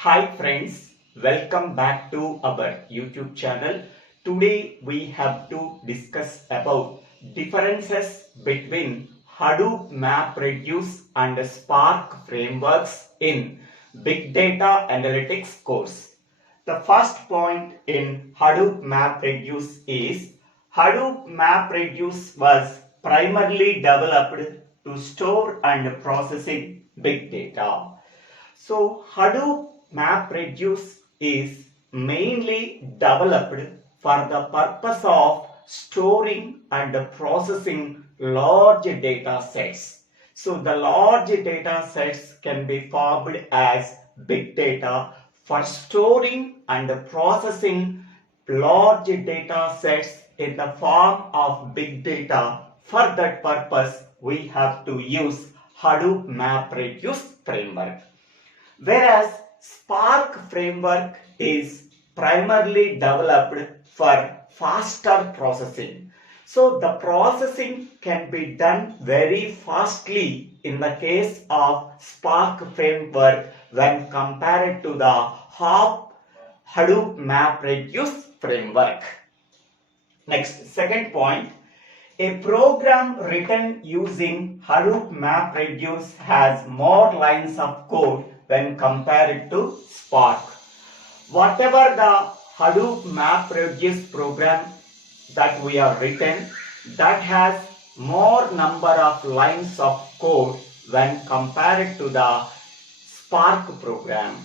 Hi friends, welcome back to our YouTube channel. Today we have to discuss about differences between Hadoop MapReduce and Spark frameworks in Big Data Analytics course. The first point in Hadoop MapReduce is Hadoop MapReduce was primarily developed to store and processing big data. So Hadoop MapReduce is mainly developed for the purpose of storing and processing large data sets. So the large data sets can be formed as big data. For storing and processing large data sets in the form of big data, for that purpose we have to use Hadoop MapReduce framework. Whereas Spark framework is primarily developed for faster processing. So the processing can be done very fastly in the case of Spark framework when compared to the Hadoop MapReduce framework. Next, second point. A program written using Hadoop MapReduce has more lines of code when compared to Spark. Whatever the Hadoop MapReduce program that we have written, that has more number of lines of code when compared to the Spark program.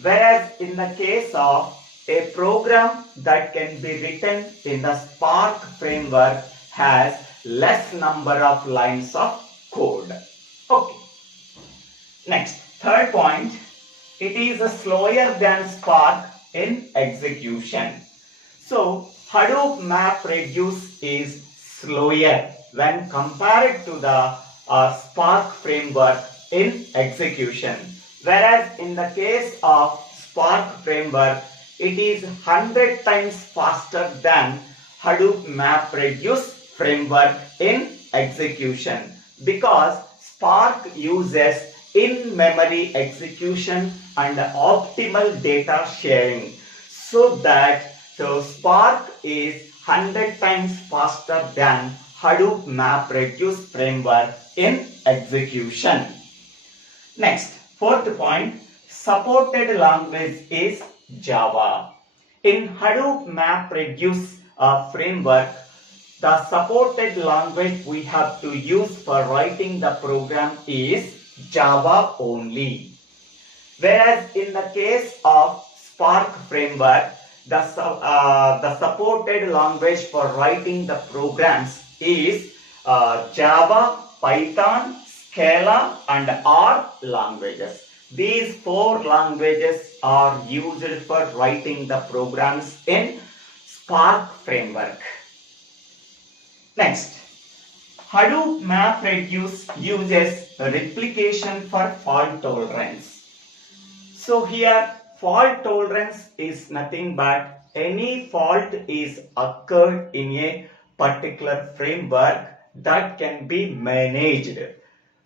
Whereas in the case of a program that can be written in the Spark framework has less number of lines of code. Okay. Next, third point, it is slower than Spark in execution. So Hadoop MapReduce is slower when compared to the Spark framework in execution. Whereas in the case of Spark framework, it is 100 times faster than Hadoop MapReduce framework in execution, because Spark uses in-memory execution and optimal data sharing, so that Spark is 100 times faster than Hadoop MapReduce framework in execution. Next, fourth point, supported language is Java. In Hadoop MapReduce framework, the supported language we have to use for writing the program is Java only. Whereas in the case of Spark framework, the supported language for writing the programs is Java, Python, Scala and R languages. These four languages are used for writing the programs in Spark framework. Next, Hadoop MapReduce uses replication for fault tolerance. So here fault tolerance is nothing but any fault is occurred in a particular framework that can be managed.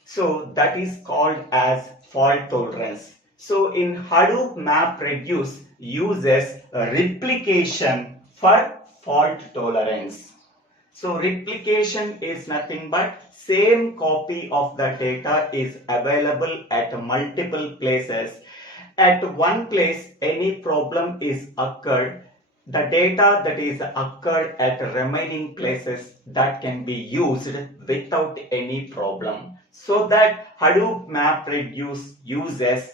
So that is called as fault tolerance. So in Hadoop MapReduce uses replication for fault tolerance. So replication is nothing but same copy of the data is available at multiple places. At one place any problem is occurred, the data that is occurred at remaining places that can be used without any problem. So that Hadoop MapReduce uses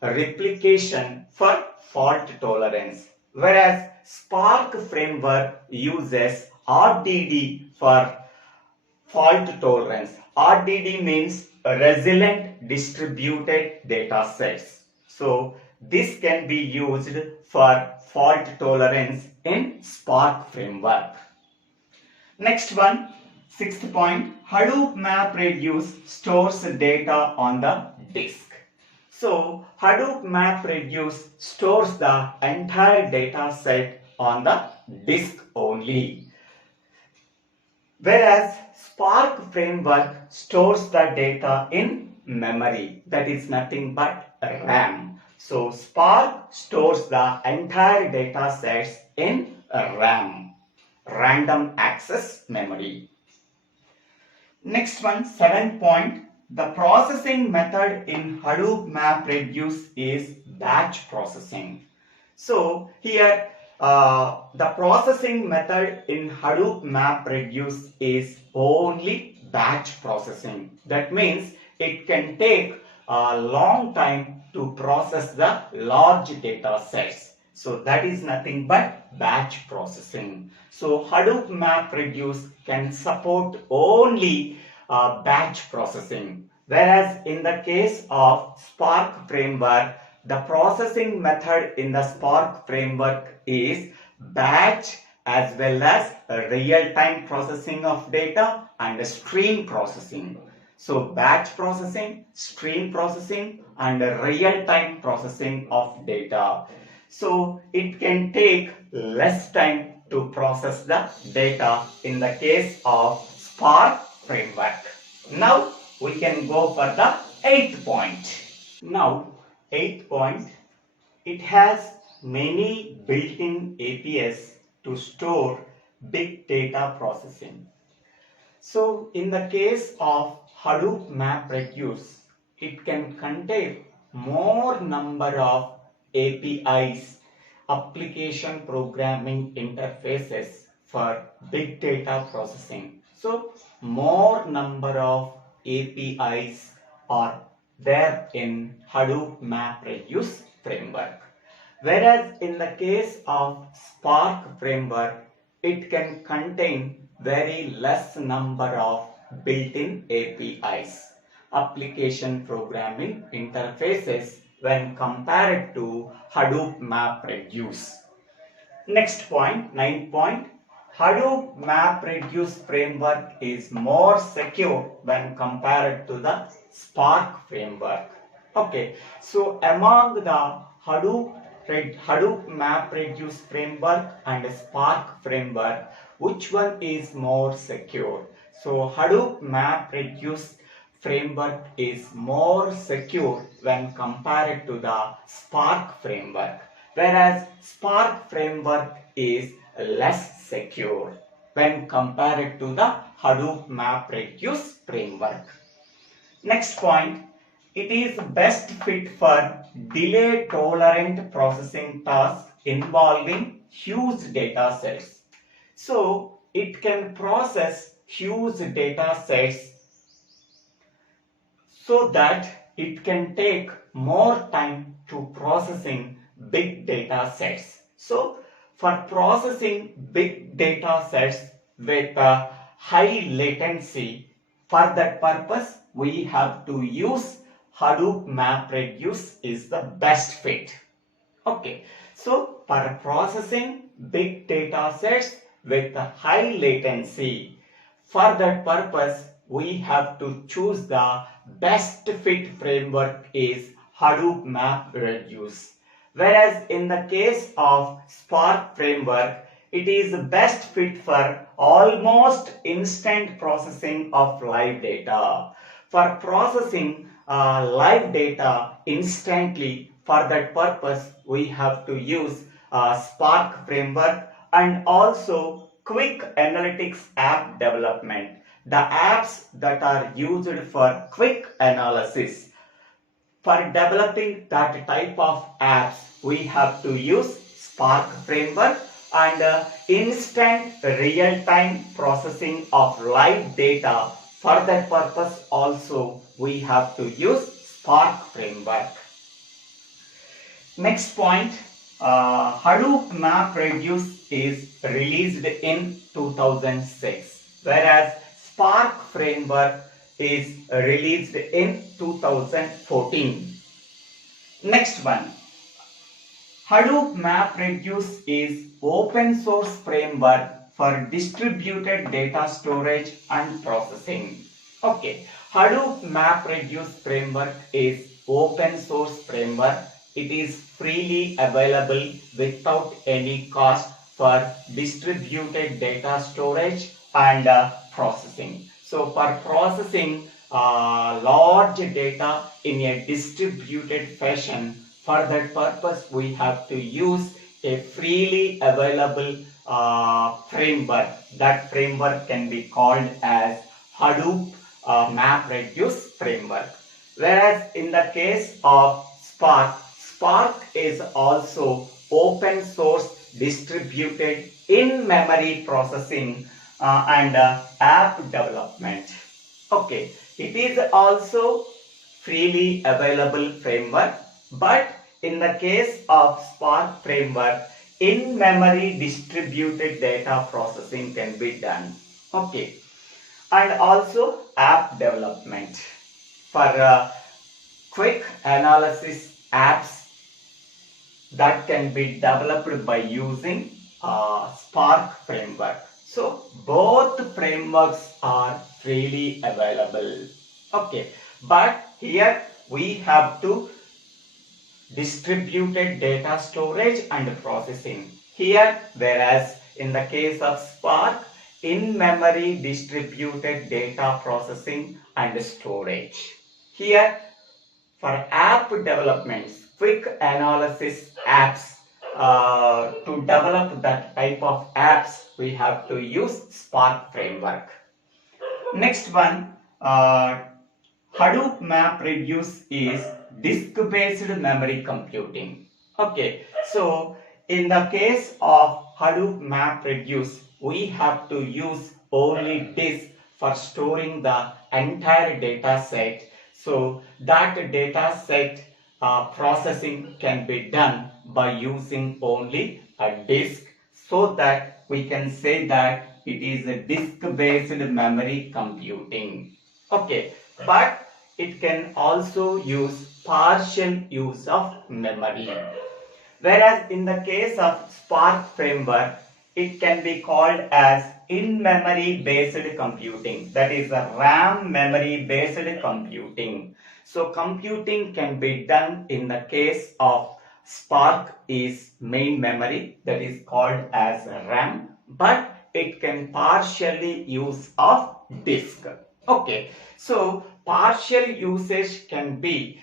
replication for fault tolerance, whereas Spark framework uses RDD for fault tolerance. RDD means resilient distributed data sets. So this can be used for fault tolerance in Spark framework. Next one, sixth point, Hadoop MapReduce stores data on the disk. So Hadoop MapReduce stores the entire data set on the disk only. Whereas Spark framework stores the data in memory, that is nothing but RAM. So Spark stores the entire data sets in RAM, random access memory. Next one, 7th point. The processing method in Hadoop MapReduce is batch processing. So here the processing method in Hadoop MapReduce is only batch processing. That means it can take a long time to process the large data sets. So that is nothing but batch processing. So Hadoop MapReduce can support only batch processing. Whereas in the case of Spark framework, the processing method in the Spark framework is batch as well as real-time processing of data and stream processing. So batch processing, stream processing and real-time processing of data. So it can take less time to process the data in the case of Spark framework. Now we can go for the 8th point. Now 8th point, it has many built-in APIs to store big data processing. So in the case of Hadoop MapReduce, it can contain more number of APIs, application programming interfaces for big data processing. So more number of APIs are there in Hadoop MapReduce framework. Whereas in the case of Spark framework, it can contain very less number of built-in APIs, application programming interfaces when compared to Hadoop MapReduce. Next point, 9th point, Hadoop MapReduce framework is more secure when compared to the Spark framework. Okay, so among the Hadoop MapReduce framework and Spark framework, which one is more secure? So Hadoop MapReduce framework is more secure when compared to the Spark framework, whereas Spark framework is less secure when compared to the Hadoop MapReduce framework. Next point, it is best fit for delay tolerant processing tasks involving huge data sets. So it can process huge data sets so that it can take more time to processing big data sets. So for processing big data sets with high latency, for that purpose we have to use Hadoop MapReduce is the best fit. Okay, so for processing big data sets with high latency, for that purpose we have to choose the best fit framework is Hadoop MapReduce. Whereas in the case of Spark framework, it is best fit for almost instant processing of live data. For processing live data instantly, for that purpose we have to use Spark framework and also quick analytics app development. The apps that are used for quick analysis. For developing that type of apps, we have to use Spark framework and instant real-time processing of live data. For that purpose also, we have to use Spark framework. Next point, Hadoop MapReduce is released in 2006, whereas Spark framework is released in 2014. Next one, Hadoop MapReduce is open source framework for distributed data storage and processing. Okay, Hadoop MapReduce framework is open source framework. It is freely available without any cost for distributed data storage and processing. So for processing large data in a distributed fashion. For that purpose, we have to use a freely available framework. That framework can be called as Hadoop MapReduce framework. Whereas in the case of Spark, Spark is also open source distributed in-memory processing and app development. Okay, it is also freely available framework, but in the case of Spark framework, in-memory distributed data processing can be done. Okay, and also app development for quick analysis apps that can be developed by using Spark framework. So both frameworks are freely available. Okay, but here we have to distributed data storage and processing. Here, whereas in the case of Spark, in-memory distributed data processing and storage. Here, for app developments, quick analysis apps, to develop that type of apps, we have to use Spark framework. Next one, Hadoop MapReduce is disk-based memory computing. Okay, so in the case of Hadoop MapReduce, we have to use only disk for storing the entire data set. So that data set processing can be done by using only a disk, so that we can say that it is a disk-based memory computing. Okay, but it can also use partial use of memory. Whereas in the case of Spark framework, it can be called as in-memory based computing. That is a RAM memory based computing. So computing can be done in the case of Spark is main memory, that is called as RAM, but it can partially use of disk. Okay, so partial usage can be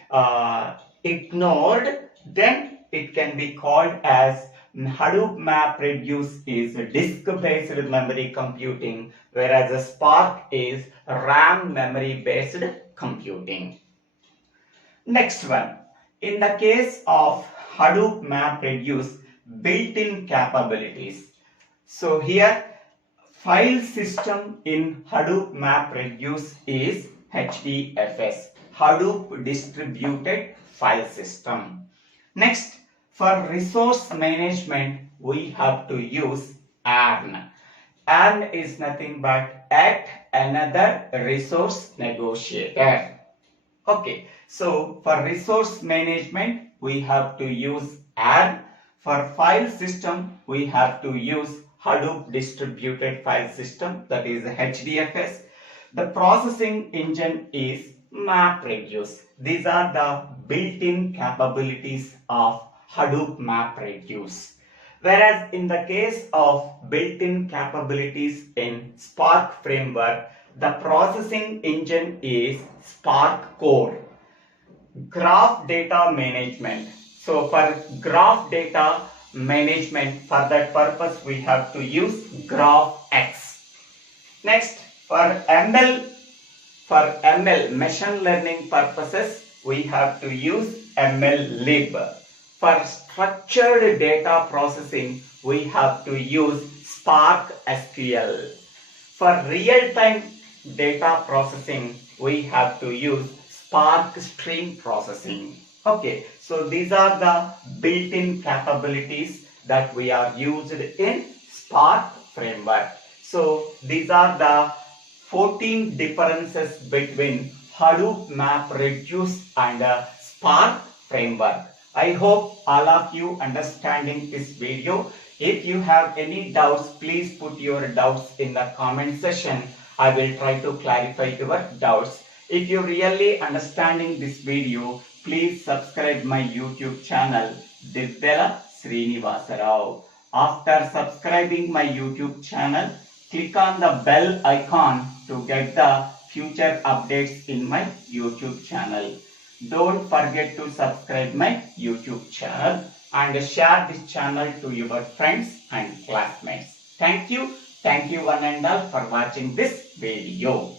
ignored, then it can be called as Hadoop MapReduce is disk-based memory computing, whereas a Spark is RAM memory-based computing. Next one, in the case of Hadoop MapReduce, built-in capabilities. So here, file system in Hadoop MapReduce is HDFS, Hadoop Distributed File System. Next, for resource management, we have to use ARN. ARN is nothing but at another resource negotiator. Okay, so for resource management, we have to use ARN. For file system, we have to use Hadoop Distributed File System, that is HDFS. The processing engine is MapReduce. These are the built-in capabilities of Hadoop MapReduce. Whereas in the case of built-in capabilities in Spark framework, the processing engine is Spark Core. Graph data management. So for graph data management, for that purpose we have to use GraphX. Next, for ML machine learning purposes, we have to use MLlib. For structured data processing, we have to use Spark SQL. For real-time data processing, we have to use Spark Stream Processing. Okay, so these are the built-in capabilities that we are used in Spark framework. So these are the 14 differences between Hadoop MapReduce and Spark framework. I hope all of you understanding this video. If you have any doubts, please put your doubts in the comment section. I will try to clarify your doubts. If you really understanding this video, please subscribe my YouTube channel, Divvela Srinivasa. After subscribing my YouTube channel, click on the bell icon to get the future updates in my YouTube channel. Don't forget to subscribe my YouTube channel and share this channel to your friends and classmates. Thank you one and all for watching this video.